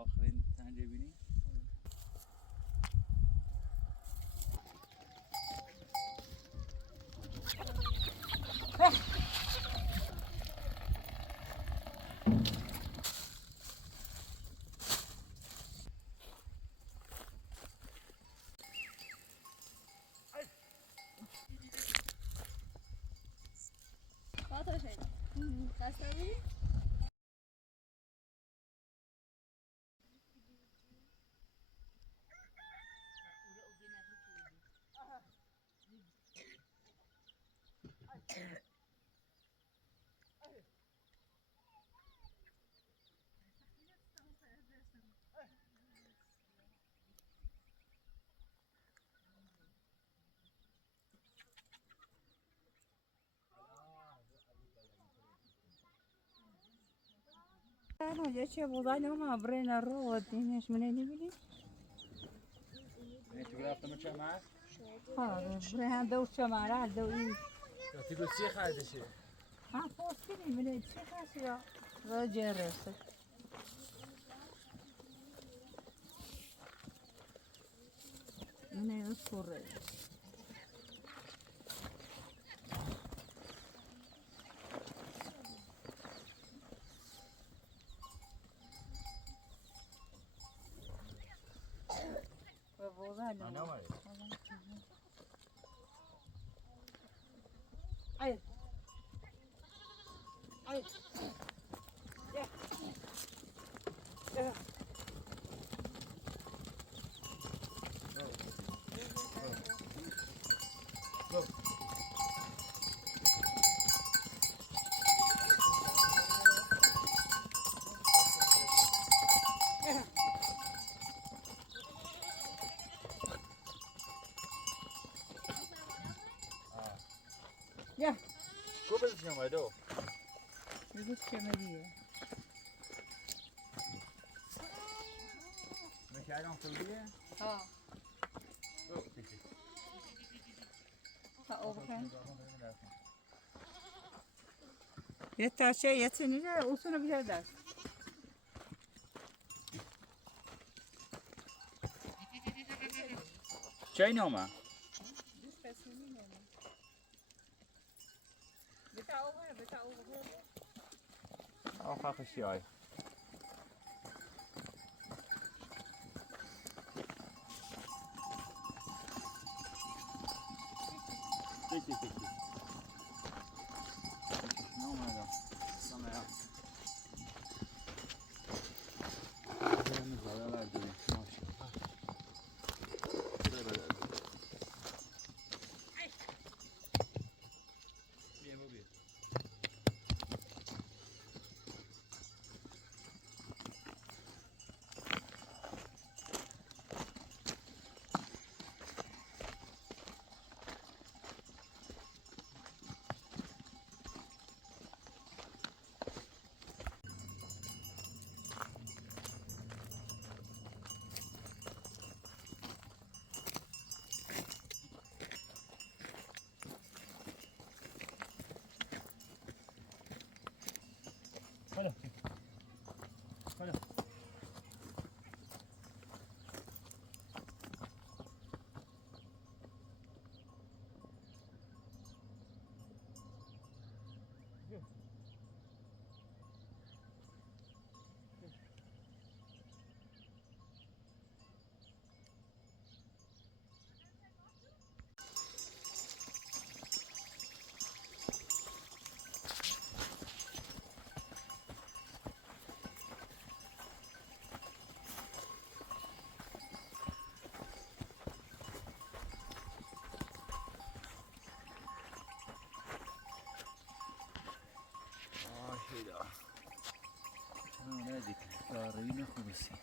آخرین تنجه بینی یه چه بودن ما برین رو دینش منی نمی‌بینی؟ نه تو رفتم چه ماست ها برین دو شماره دو این. تو دو چی خریدشی؟ ها پوستی نمی‌بینی چه کسی را جرسه. نه اسکوره. و بودن ay ay ya ya ya کو بزنم ایدو بگو چه میگی می‌کردم سویه ها تا اوبکن یه تاشه یه تنیده اوسونو بیار دست چه نامه؟ آخه خشی های خدا خدا هیدا نه دیگه کاری خوبیسی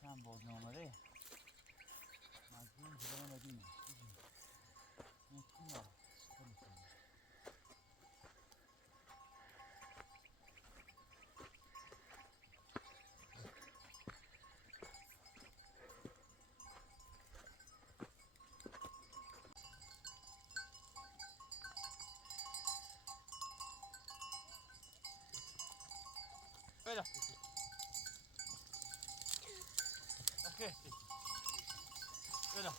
چند بازنامه ره مجبور برم مدینه نکنم Vaya. Okej. Vaya.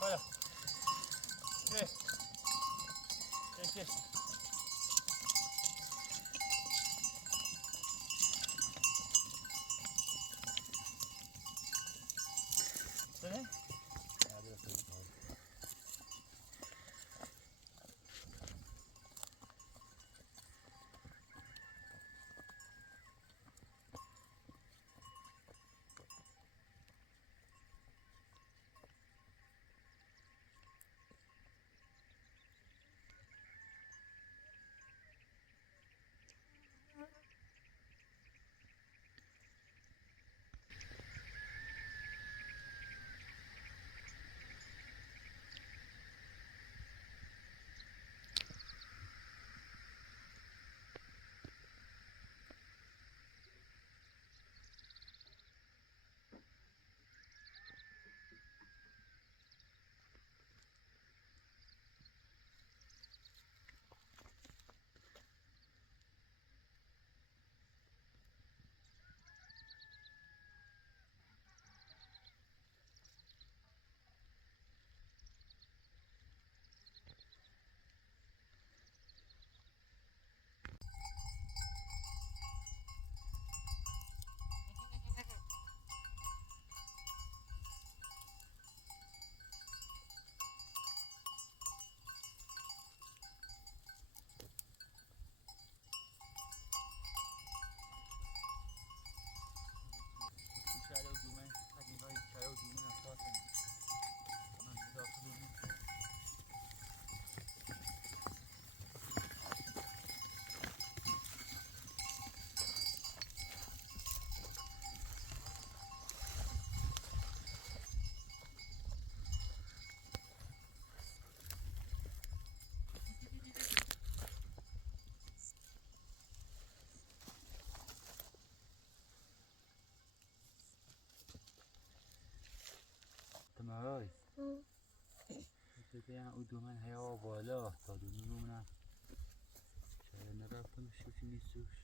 Vaya. Okej. Okej. Sen? Ja, det är så bra. تمام. دیگه اون دو من هوا بالا تا دو نمونه شاید نرفتم شوشی نیستوش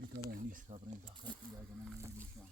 بیتاره نیست برای داخل یاد من نمیدونم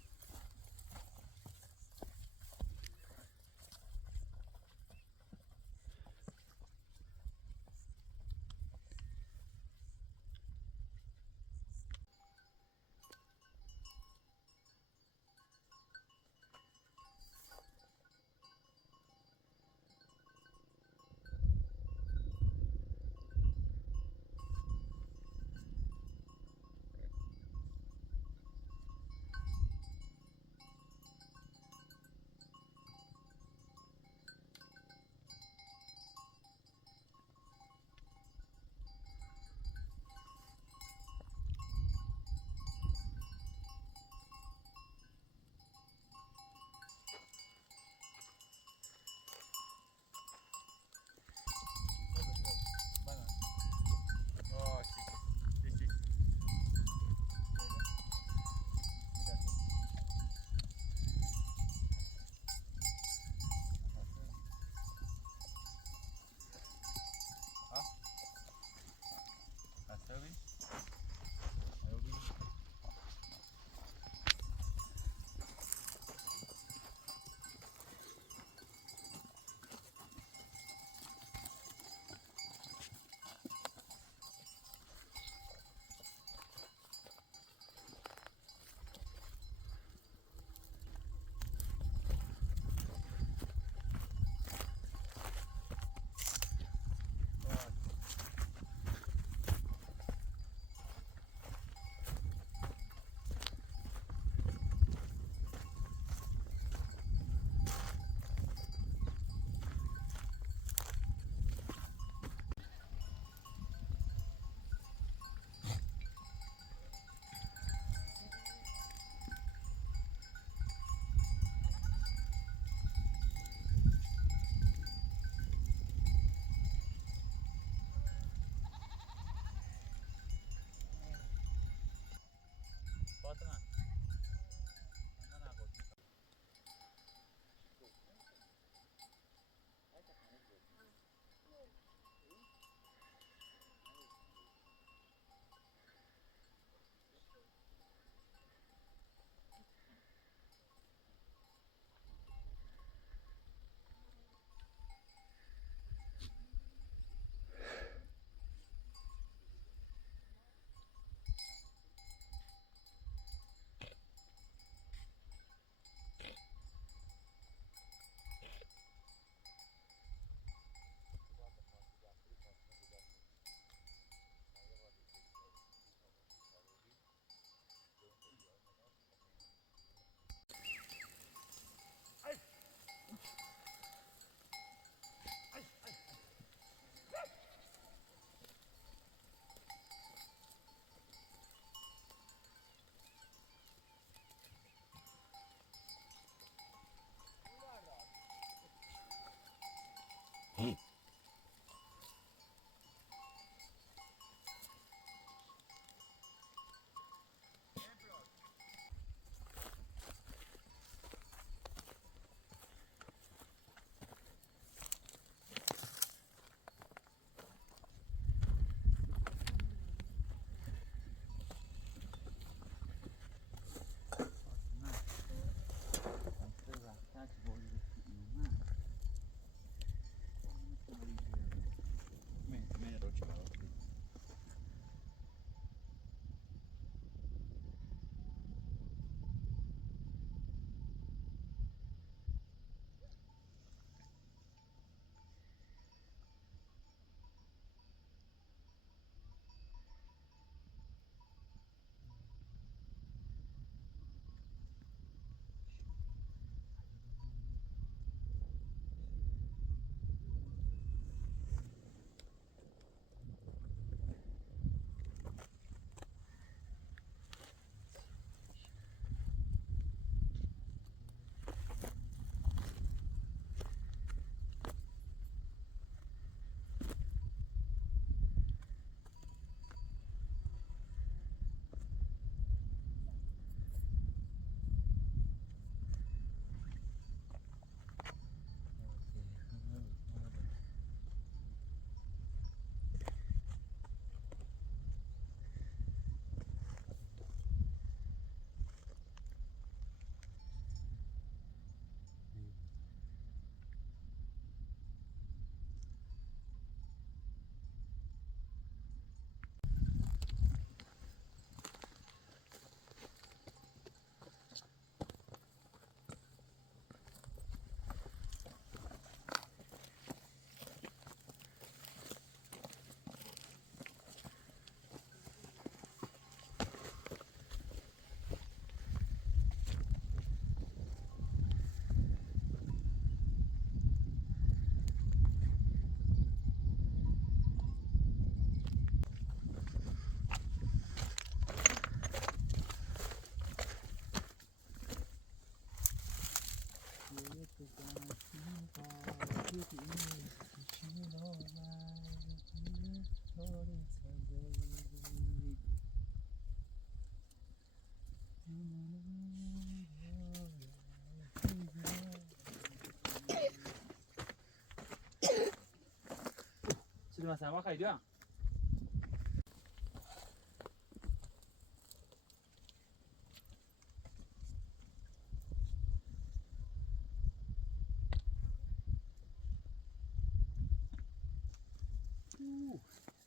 مثلا ما خیلی هم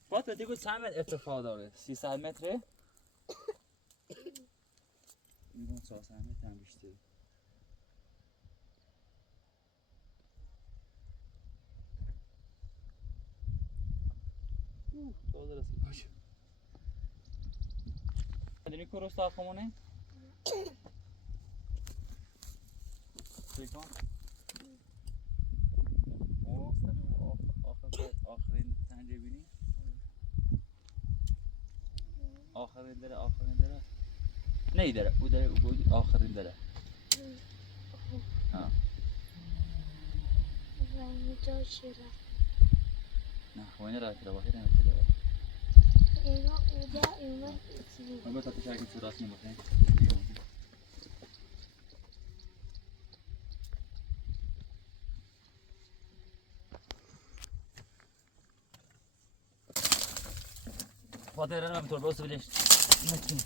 باید دیگه چند متر ارتفاع داره 300 متره میگم 400 متر هم بیشتر تازه رسید باشه مدنی کروس تاخمونه چیکار آخرین تنجه بینی آخرین داره نه داره او داره او بود آخرین داره ها اینجا چرا نه خوینه را تر واحد نه تر واحد اینا ما بتا تشارك في راسنا مكان فاطمه انا ما بتربص ليش ممكن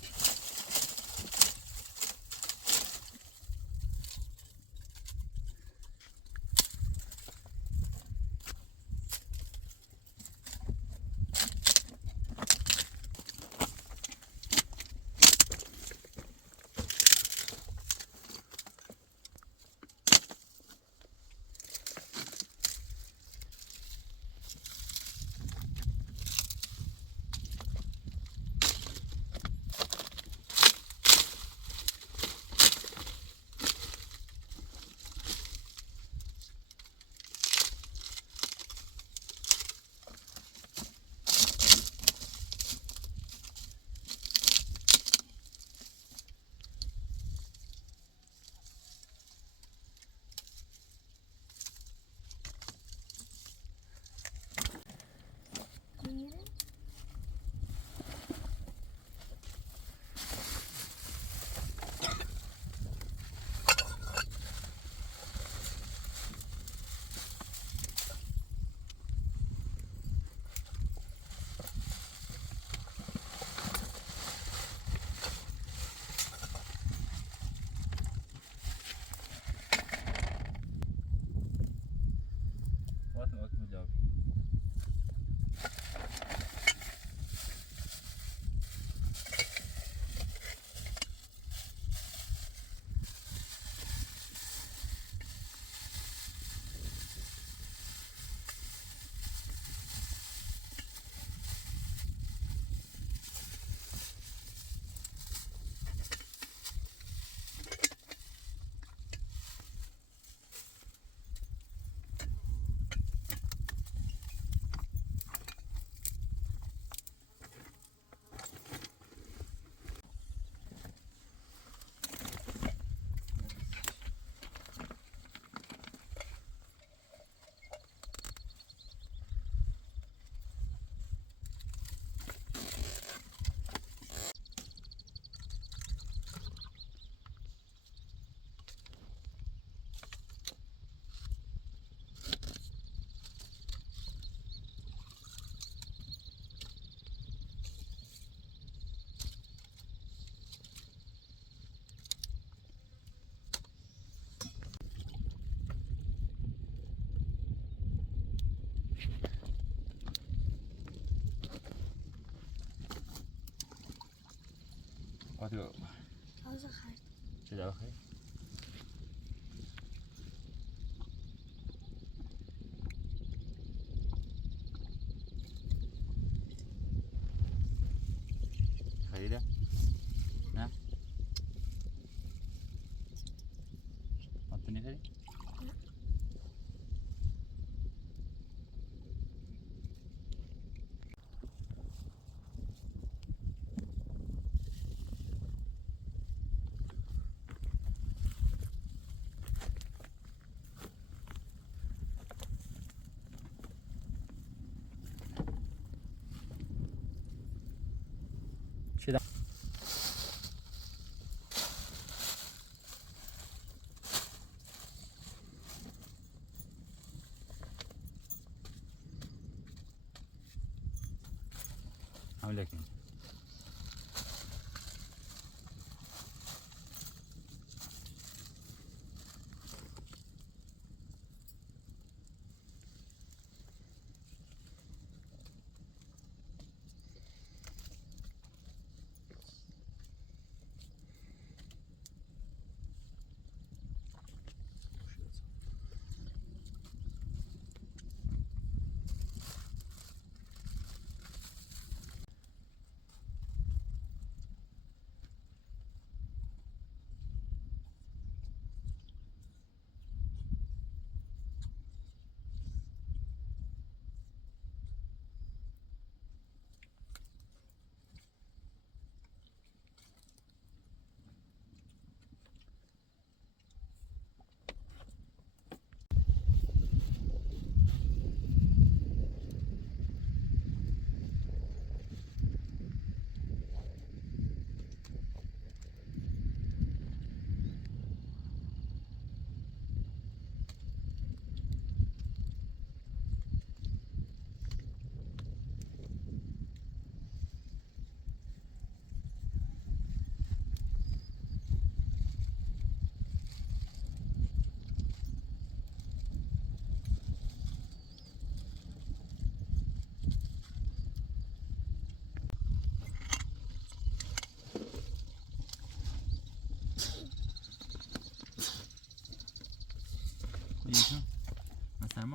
فاطمه اكمل جواب فاطمه تازه خرد چه داخل خريده نه حطني خريده چه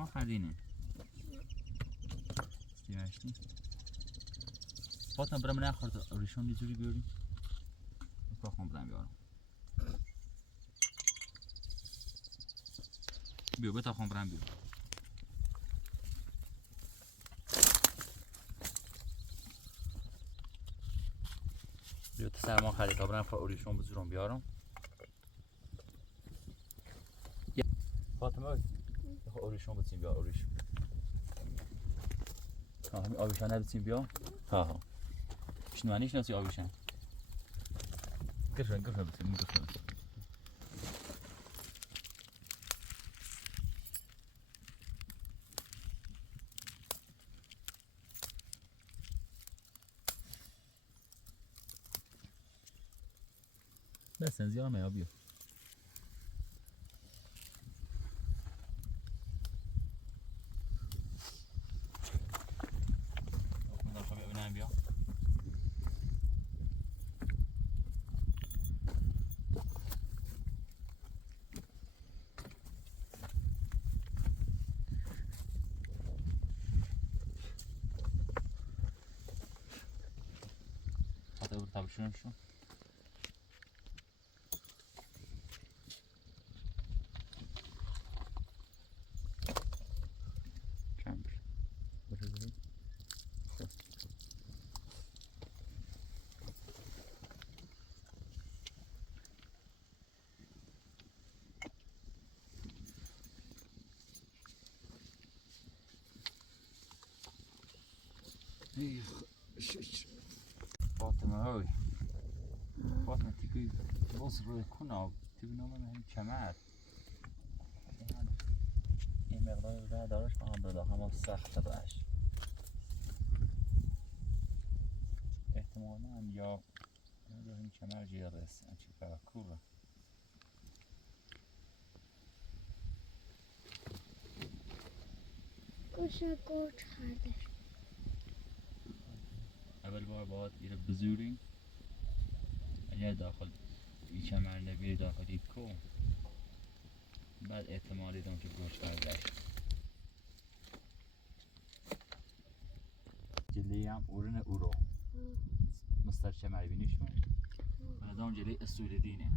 ما خریدینه دیمشتی فاطمه برام نخورد ریشون یه جوری بیاریم بخوام برام بیارم بیا بخوام برام بیارم بیا تو سر ما خرید تا برام ریشون بزرم بیارم فاطمه اوریشون بتیم بیا اوریشون همین آبیشان نبتیم بیا ها شنوانیش نسی آبیشان گرفن بتیم گرفن بس زیاد ما بیا شون کم فاطمه هاي فاطمه تيجي بصر كنا تيجي نوم من كمال این مقدار راه دارش هم داده همه سخت باش احتمالاً یا این کمر زیاد است چی کار کوره گوشه گرد خرده اول بار باید ایره بزوریم اگر داخل این کمر نبیره داخل این کو بعد احتمالی دارم که گوش خردش جلی هم اورن اورو مستر کمر بینیشون بعد اون جلی استوری دینه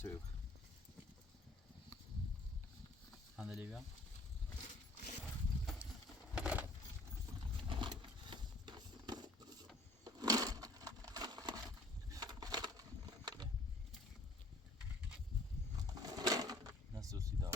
Terug. Gaan de Livia? Nasıl sidah?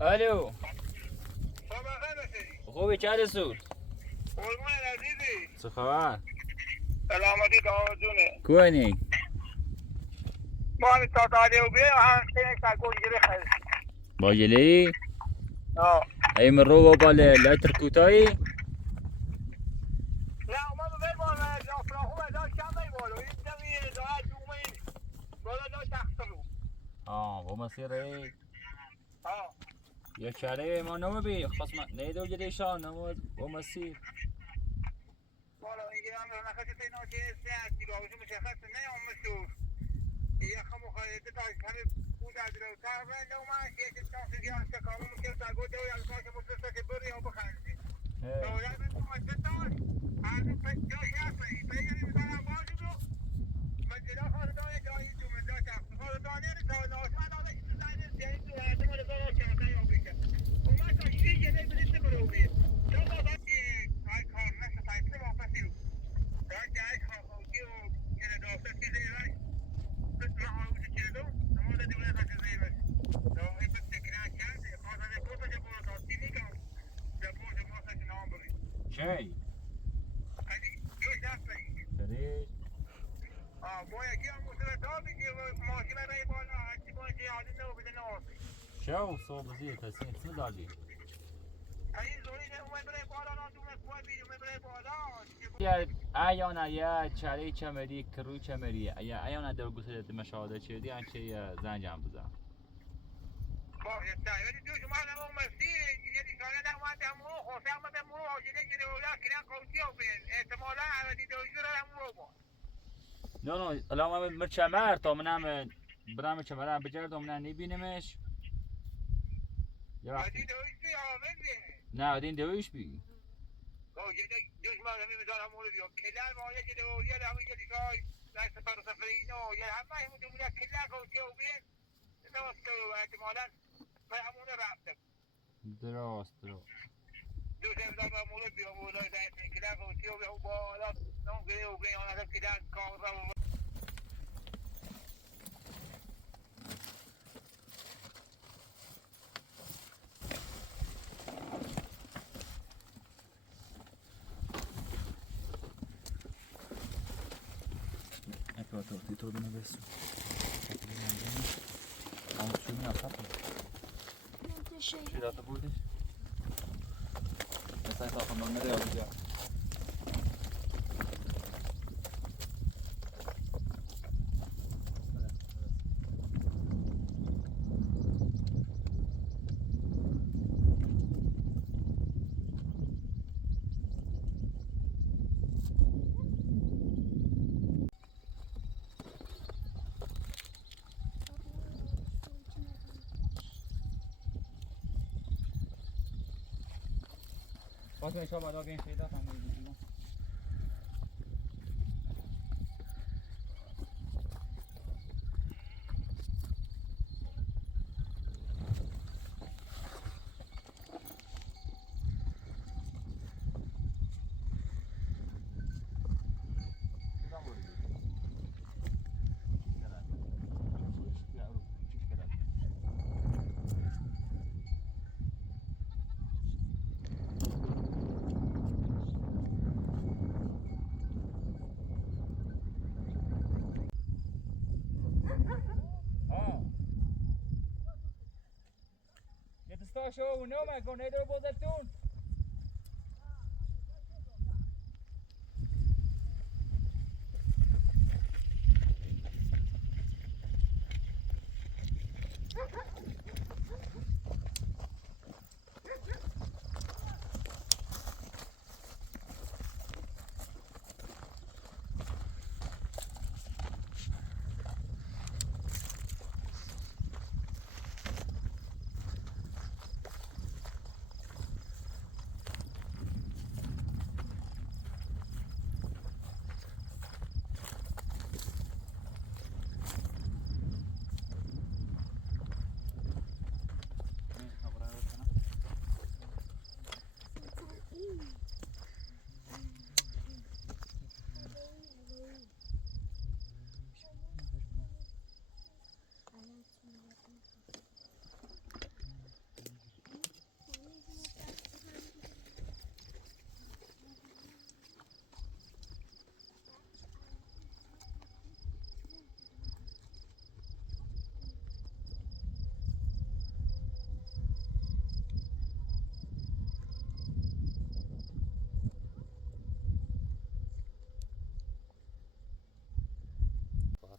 الو خوبی چه سود قربون عزیزی چه خبر سلامتی دامادونه کوانی ما همین تا داده و بیا هم خیلی سرگون گیره خیلی با جلی ای من رو بالا لاتر کوتاهی نه ما به بار افراخو ازاد کم نی بالو این دمی ازاد دومه این بالا دا تخصلو ومصير ايه اه يا شاري ما نوبي خصم نيدو جدي شان نمو ومصير والله يجي عمرو انا خدت فينا شيء ساعه كيلو وش مش اخذت لنا يوم مشهور هي خمو خالد تاع حبيب ودا درو تعرف لو ما شيء تنصي يا سكاو ممكن تقول يا الكاش متصل بري او بخانتي لو لا ما تنصي هذا بجوش يا سيدي بيجي انا موجود ما تلا خالد انا جاي تو من ذاك خالد انا تو لو انا لا يستاهل زين تو هذا ما له شيء كان يوبيك وما تشي جدي بدي تبروبي لو ما بدي هاي كار نفس هاي سبعه بسيو راجع خوكيو كده دوسه كده راي تسمع هو كده ما ده ولا ده زي بس لو انت تكنا كان خاطر ده كوبا ده بولا توتيني كان ده بولا ما كان نامبري شاي هذه جوش اصلي شريك مويه كده مسلطات كده ماشينه راي بالا هاتي باجي عادنا وبدنا نوصي شو صوب زيت هسين سنداجي هاي زوري ده ما بري بالا لا تو ما بي ما بري بالا يا ايانا يا چاری چمری کرو چمری یا ایانا در گوشه مشاهده چیدی ان چه زنجم بزن باشه ولی دوش ما اون مسیر یعنی کار ده ما دمو خوشم دمو آجیده که دولا کنه کوچی او بین احتمالا عودی دوشی رو دمو با نه الان من چمر تا منم برام چمرم بگردم نه نبینمش یا عودی دوشی آمده نه دین دویش بی آجیده دوش ما همی میذارم اون رو بیام کلر ما یه دولی همی که دیگه دست پر سفری نو یه همه همون دولا کلر کوچی او بین نوست و احتمالا به همون رفتم درست دوش هم دارم اون رو بیام اون رو دست کلر کوچی او بین بالا نون گره او بین آنها کلر کاغذ تو بینه بسو آن چون نفت چی داده بودی؟ مثلا تا خواهم نده یا بگه باز به شما باید این خیلی دارم میدونم شو نومه کنه در بودتون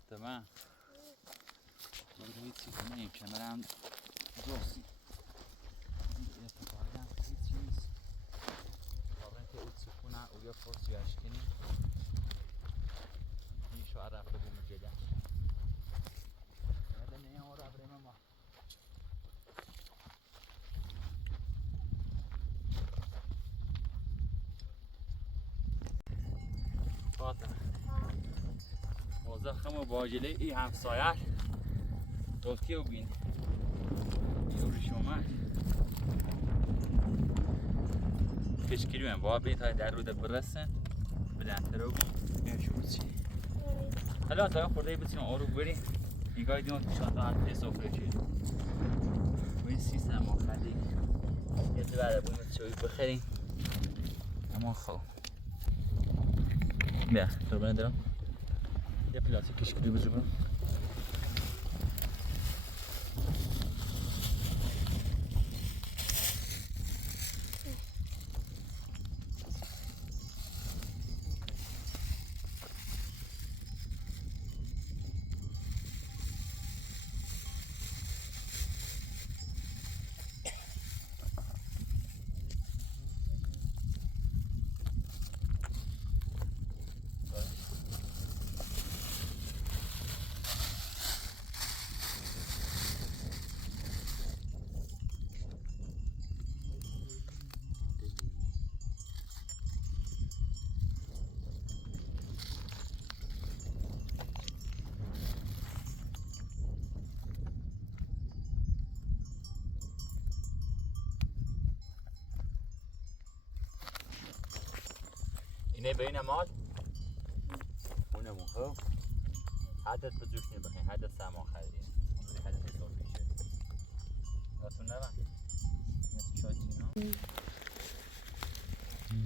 تمام هیچی کنه این کمرم جوسی اتفاقی هم هیچی نیست واقعا که اوت سکونه او یا فرسی اشکنی نیشو عرفه بوم جده هذا نيا ورا بريمه ما فاطمه وزخم و باجله ای همسایه گفتی و بین یوری شما کشکیری من با بین تا در رو ده برسن بلندتر رو بین شو چی حالا تا خورده بتونیم آرو بریم نگاهی دیمان تو شانتا هفته سفره چیز و این سیستم ما خلی یه تو بعد باید چوی بخریم اما خواه بیا تو برن دارم یه پلاتی کشکیری بجو برم اینه بین مال اونه مخو حدت بجوش نبخین حدت سما خریدیم اونه حدت حساب میشه راتون نبن نسی شاید چینا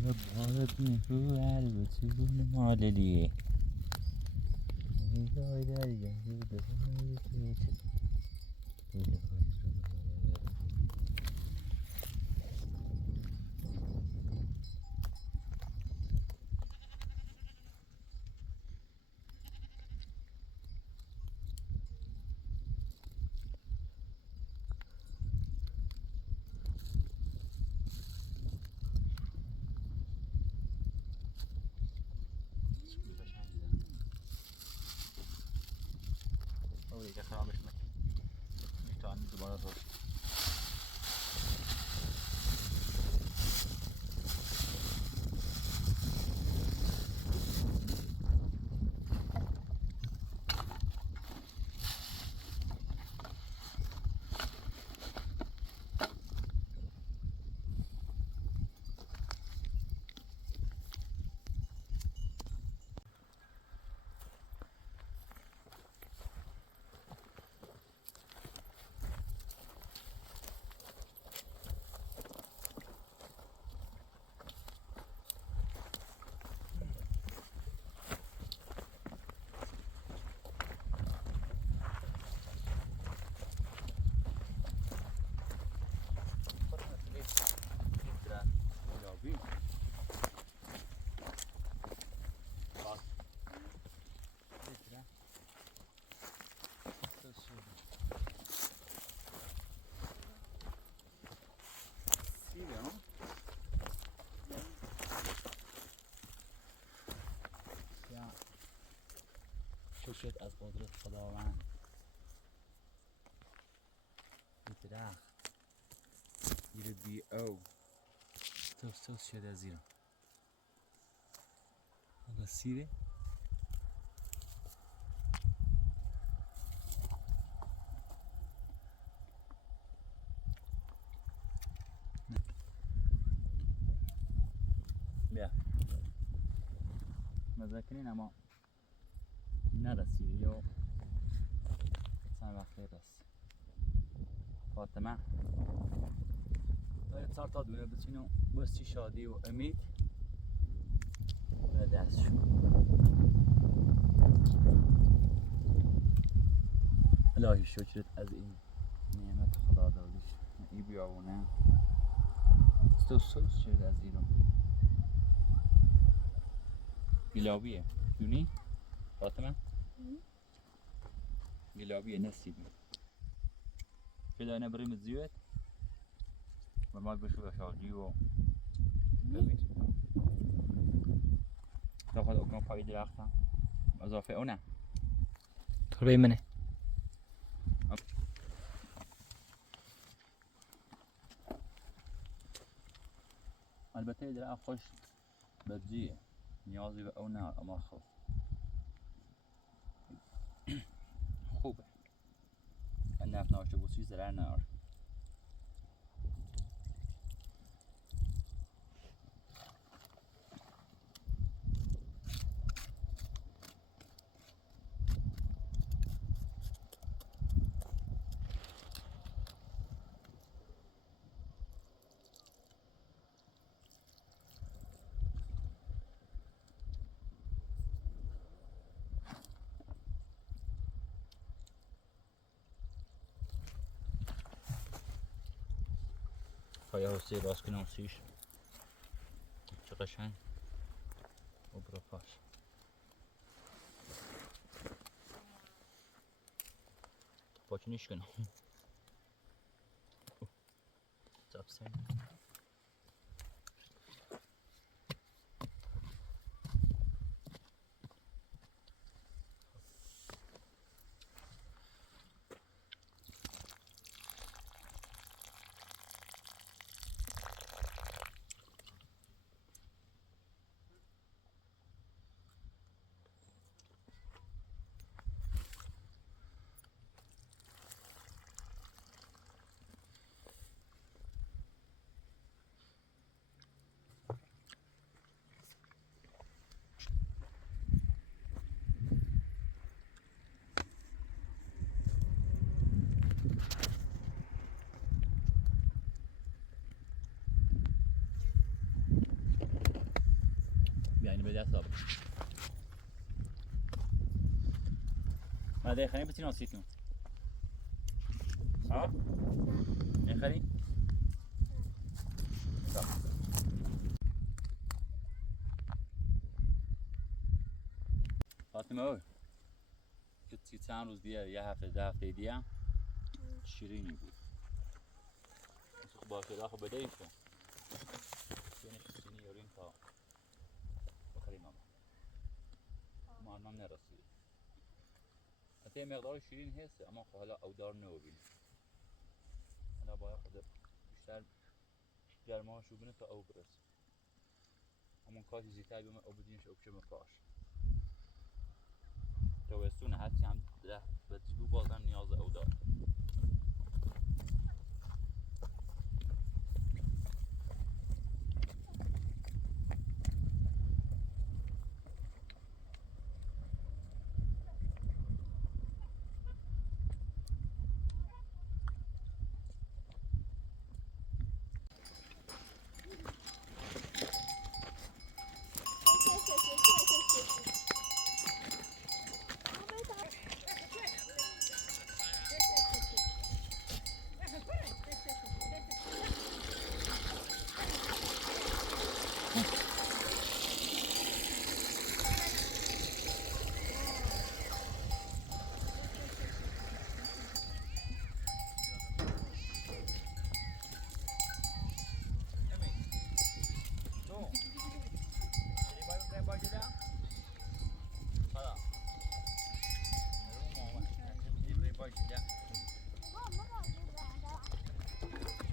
یا بارت میخو هر بچون ماللیه نگاه درگه بوده های پیچه دیگه خرابش میکنه میتونم دوباره روش شد از قدرت خداوند این درخت گیره بی او توس شده از ایران حالا سیره بیا مذاکرین اما نرسیده یا چند وقت رسید فاطمه باید سر تا دونه بچینم بستی شادی و امید به دستشون الهی شکرت از این نعمت خدا دادیش ای بیاونه تو سوز شد از ایران گلابیه دونی؟ فاطمه؟ گلابیه نسیبی پیدا نبریم زیاد و ما بشو شادی و ببین داخل اکنون پای درختم اضافه اونه تربیه منه البته درخت خوش بدجیه نیازی به اون نه اما خوب خوبه نفت ناشته بوسی زرار نار پایه حسی باز کنم سیش چه قشنگ و برو پاش پاچه نیش کنم زبسه یعنی به دست آب ماذا خلينا بتينا نسيتهم ها يا خلي فاطمه كنت چند روز دیگه یه هفته دیگه شیرینی بود باشه داخل بده ایشون شیرینی یورین تا بخریم ما نرسید حتی مقدار شیرین هست اما خب حالا اودار نبینیم حالا باید خود بیشتر گرماشو بینه تا او برسه همون کاش زیتر بیمه او بدینش او بشه مفاش توستونه حتی هم به جیبو بازم نیاز او دار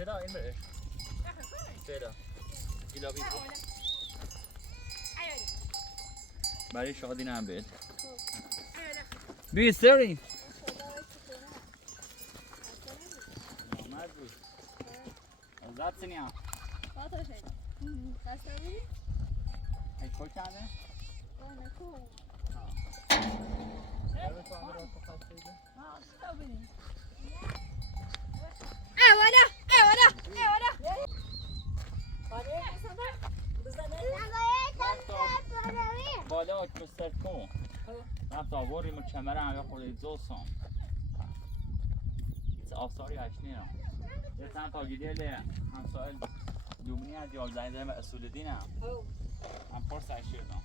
چرا این بره؟ چرا؟ گیلا بیدو برای شادی نم بید بی سری نامرد بود زد سنیا Quanto gente? Tá sabendo? ای کل چنده؟ Olha, como? برای تو هم برای تو خسته ایده؟ بالا کستر کن رفت آوری من کمره هم یا خورده زوسان ایت آفساری هشنی هم یه چند تا گیدیل همسایل دومنی از 11 درم اصول دینم هم پرس هشیردم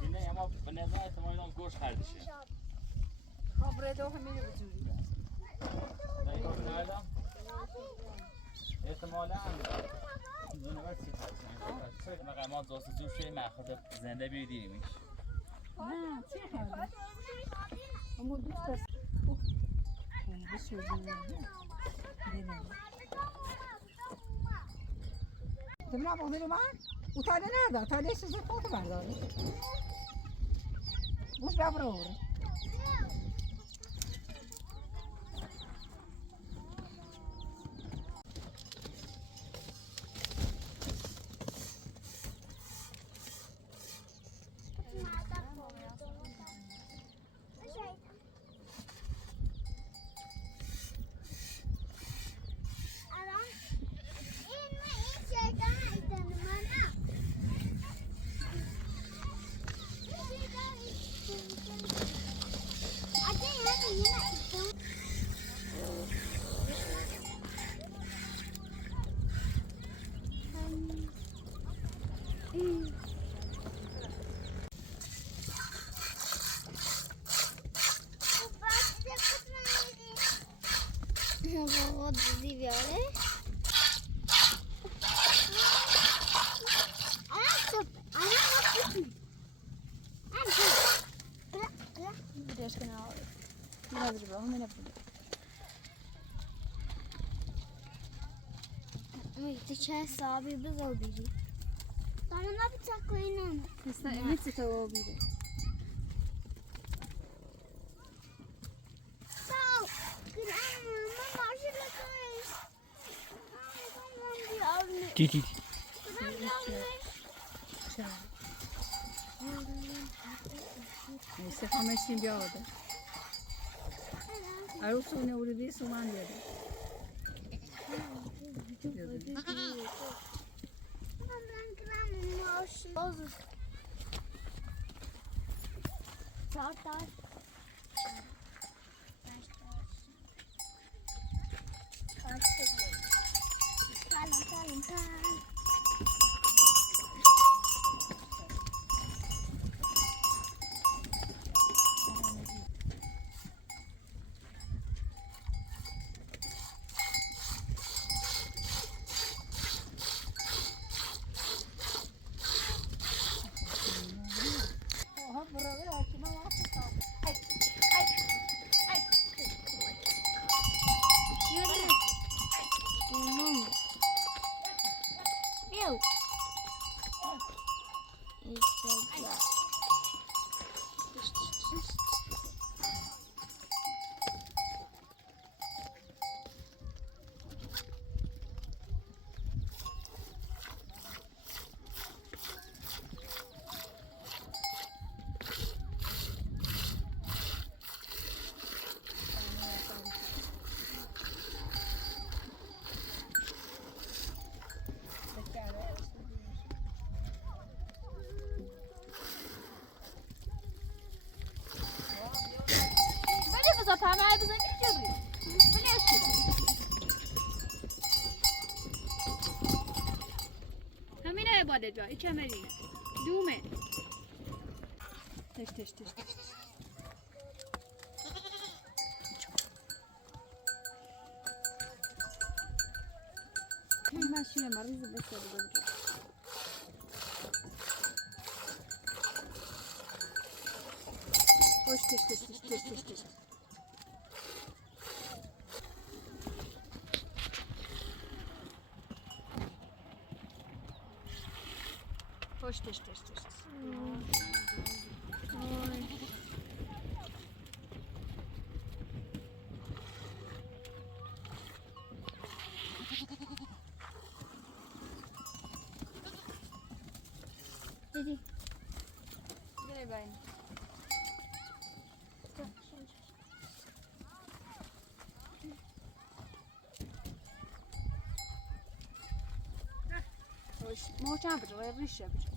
دینه اما به نظر احتمالی دام گوش خردشه خب برای دو همینه بجوری احتمالا یونیورسیتی هست مقامات جاسوسی شوی مأخذ زنده بیدیمیش نه چی خواهد اما دوست است تمام آمده من؟ او تاله نرده تاله سیزه فوتو برداره گوش ببره دیدی بیاره بدهش کنار نبرد برام نبرد میگه چه حسابی بذار بیری دارم نبیچه کنم مثل تو بیره دیدی نمیشه همشین بیاده عروس اونه ورودی سومن بیاده همینه باده جا ایچه مرینه دومه تش من شیه مریض بسته بگو تش تش دیدی گره باین ما چند بجا ریشه بجا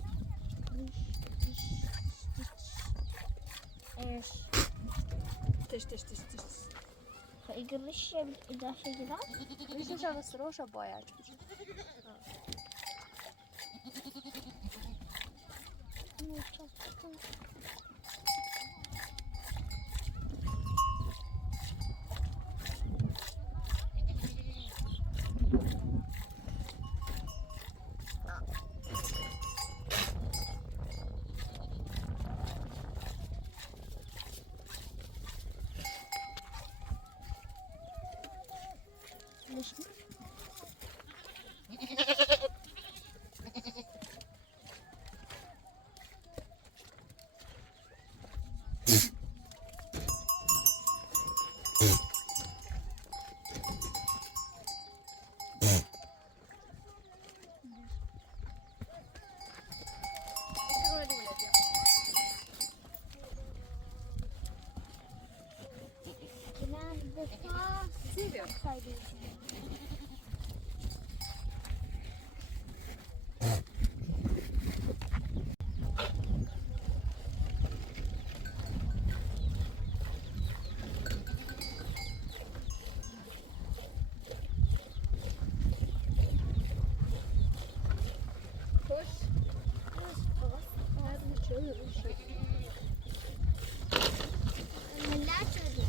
ايش تش فيقرش اذا شيء كذا ریشه شو سروش باید saydıydım. Neler söylüyor?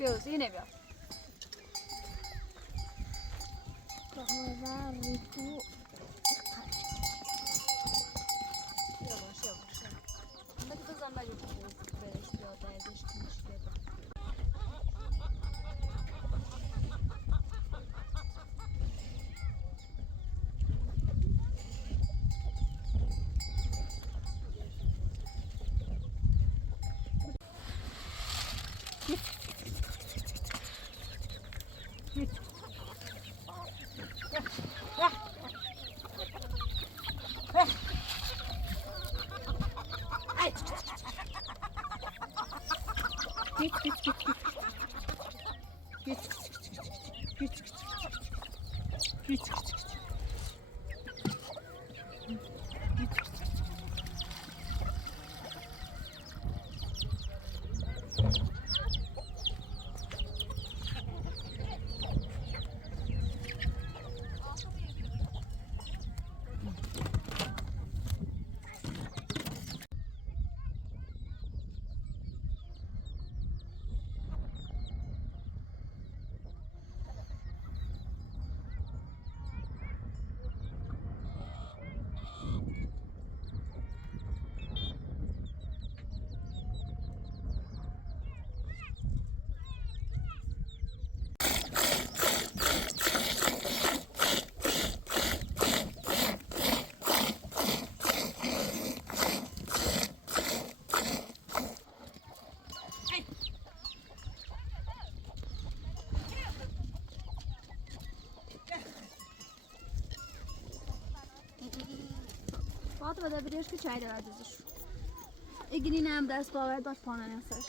Biraz yine biraz. Kahve, ritu. Yavaş yavaş. Ne kadar zaman yapıyoruz? Böyle işte o da yerleştirmiş gibi. Git git git git. Git git git git. Git git git. Fatma da bir که چای دارد ازش اگرین هم دست باور داشت پانه نسش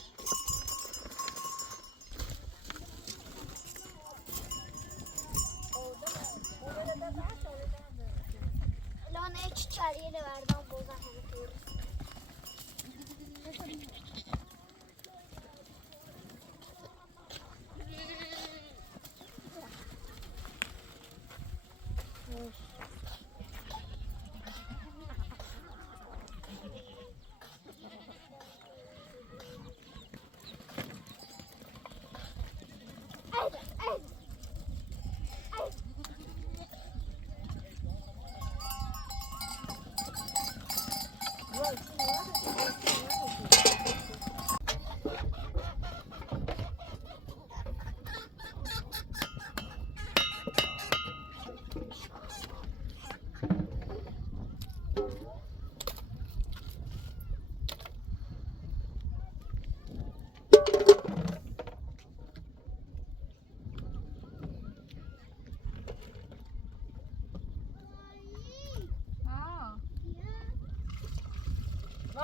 الان ایچ چاریه لوردان بوزن همه طور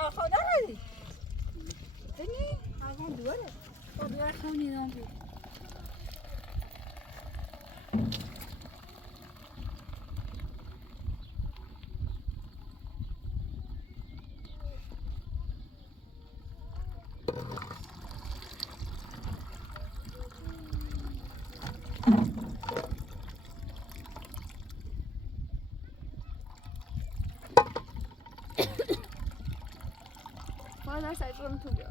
خدا ندی ببین آقا دوره با بیار خونی نام Bana sayfanı tutuyor.